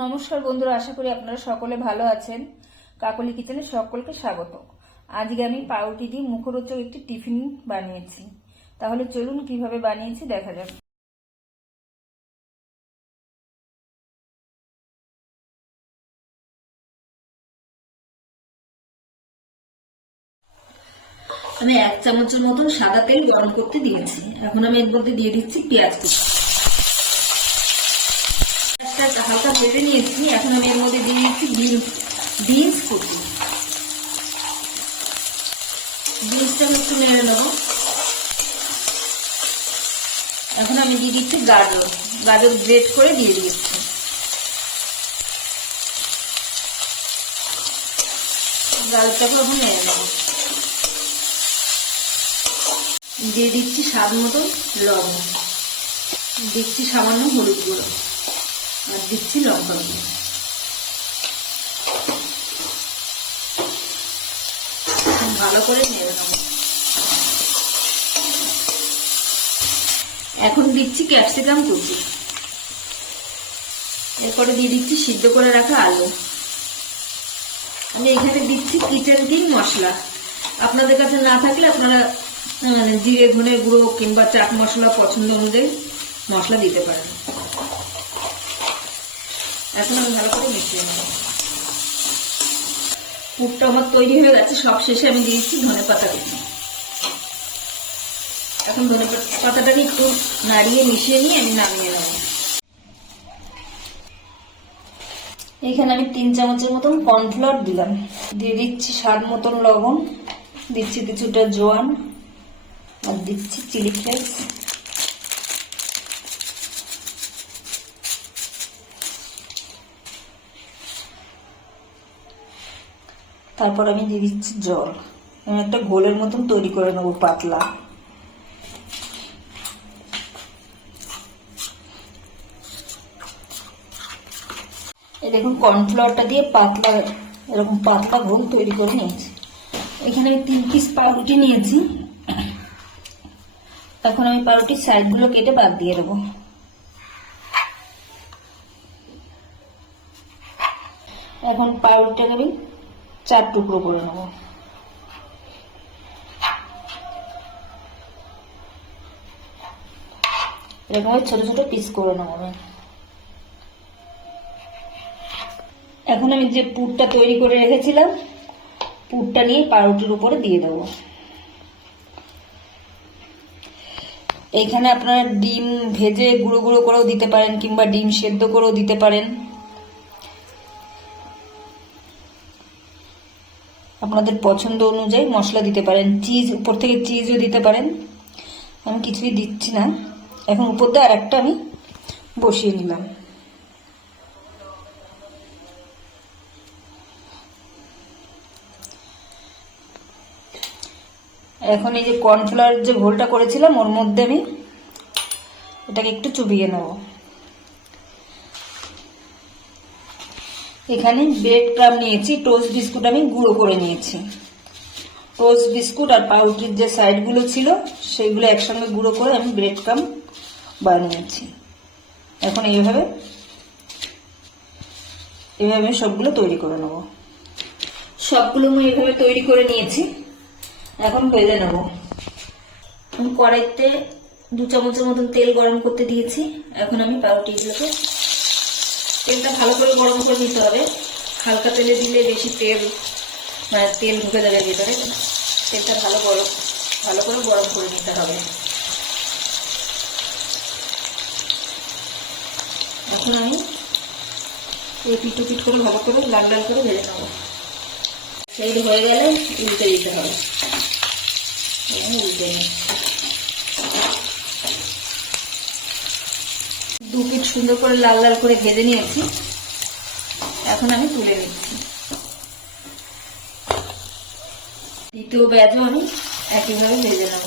নমস্কার বন্ধুরা, আশা করি আপনারা সকলে ভালো আছেন। কাকলি কিচেনে সকলকে স্বাগত। আজকে আমি পাউরুটি দিয়ে মুখরোচক একটি টিফিন বানিয়েছি। তাহলে চলুন কিভাবে বানিয়েছি দেখা যাক। আমি 1 চামচের মতন সাদা তেল গরম করতে দিয়েছি। এখন আমি এর মধ্যে দিয়ে দিচ্ছি পেঁয়াজ কুচি। পেঁয়াজটা হালকা ভেজে নিয়েছি। এখন আমি এর মধ্যে দিয়ে দিচ্ছি বিনস কুচি। বিনসটা একটু নেড়ে নেবো। এখন আমি দিয়ে দিচ্ছি গাজর গ্রেট করে দিয়ে দিচ্ছি। গাজরটাকে এখন নেড়ে নেবো। দিয়ে দিচ্ছি স্বাদ মতন লবণ, দিচ্ছি সামান্য হলুদ গুঁড়ো, আর দিচ্ছি লঙ্কা গুঁড়ো। ভালো করে নেড়ে নেবো। এখন দিচ্ছি ক্যাপসিকাম কুচি। এরপরে দিয়ে দিচ্ছি সিদ্ধ করে রাখা আলু। আমি এখানে দিচ্ছি কিচেন কিং মশলা। আপনাদের কাছে না থাকলে আপনারা জিরে ধনে গুঁড়ো কিংবা চাট মশলা পছন্দ অনুযায়ী মশলা দিতে পারেন। এখন আমি ভালো করে মিশিয়ে নেব। পুরটা আমার তৈরি হয়ে গেছে। সব শেষে আমি দিয়েছি ধনে পাতা কুচি। এখন ধনে পাতাটা একটু নাড়িয়ে মিশিয়ে নিয়ে আমি নামিয়ে নেব। এখানে আমি 3 চামচের মতন কর্নফ্লাওয়ার দিলাম। দিয়ে দিচ্ছি স্বাদ মতন লবণ, দিচ্ছি কিছুটা জোয়ান, আর দিচ্ছি চিলি ফ্লেক্স। তারপর আমি দিয়ে দিচ্ছি জল। আমি একটা ঘোলের মতন তৈরি করে নেবো পাতলা। এই দেখুন কর্নফ্লাওয়ারটা দিয়ে পাতলা এরকম পাতলা ঘোল তৈরি করে নিয়েছি। এখানে আমি 3 পিস পাউরুটি নিয়েছি। এখন আমি পাউরুটির সাইডগুলো কেটে বাদ দিয়ে দেবো। এখন পাউরুটিটাকে আমি 4 টুকরো করে নেব। এরকম ছোট ছোট পিস করে নেব। এখন আমি যে পুরটা তৈরি করে রেখেছিলাম, পুরটা নিয়ে পাউরুটির উপরে দিয়ে দেব। এখানে আপনারা ডিম ভেজে গুঁড়ো গুঁড়ো করেও দিতে পারেন, কিংবা ডিম সেদ্ধ করেও দিতে পারেন। আপনাদের পছন্দ অনুযায়ী মশলা দিতে পারেন। চিজ উপর থেকে চিজও দিতে পারেন। আমি কিছুই দিচ্ছি না। এখন উপর দিয়ে আরেকটা আমি বসিয়ে নিলাম। এখন এই যে কর্নফ্লাওয়ার যে ঘোলটা করেছিলাম ওর মধ্যে আমি এটাকে একটু চুবিয়ে নেব। এখানে ব্রেড ক্রাম্ব নিয়েছি, টোস্ট বিস্কুট আমি গুঁড়ো করে নিয়েছি। টোস্ট বিস্কুট আর পাউরুটির যে সাইডগুলো ছিল সেইগুলো একসঙ্গে গুঁড়ো করে আমি ব্রেড ক্রাম্ব বানিয়েছি। এখন এইভাবে সবগুলো তৈরি করে নেব। সবগুলো আমি এইভাবে তৈরি করে নিয়েছি। এখন ভেজে নেব। কড়াইতে 2 চামচের মতন তেল গরম করতে দিয়েছি। এখন আমি পাউরুটিগুলোকে, তেলটা ভালো করে গরম করে নিতে হবে। হালকা তেলে দিলে বেশি তেল ঢুকে যাবে ভেতরে। তেলটা ভালো করে গরম করে নিতে হবে। এখন আমি এই পিঠো করে ভালো করে লাল লাল করে ভেজে নেব। সেই হয়ে গেলে উল্টে দিতে হবে। উল্টে নিচ্ছি। 2 পিঠ সুন্দর করে লাল লাল করে ভেজে নিয়েছি। এখন আমি তুলে নিচ্ছি। দ্বিতীয় ব্যাচও আমি একইভাবে ভেজে নেব।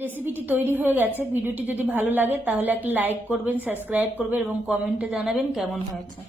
রেসিপিটি তৈরি হয়ে গেছে। ভিডিওটি যদি ভালো লাগে তাহলে একটা লাইক করবেন, সাবস্ক্রাইব করবেন এবং কমেন্টে জানাবেন কেমন হয়েছে।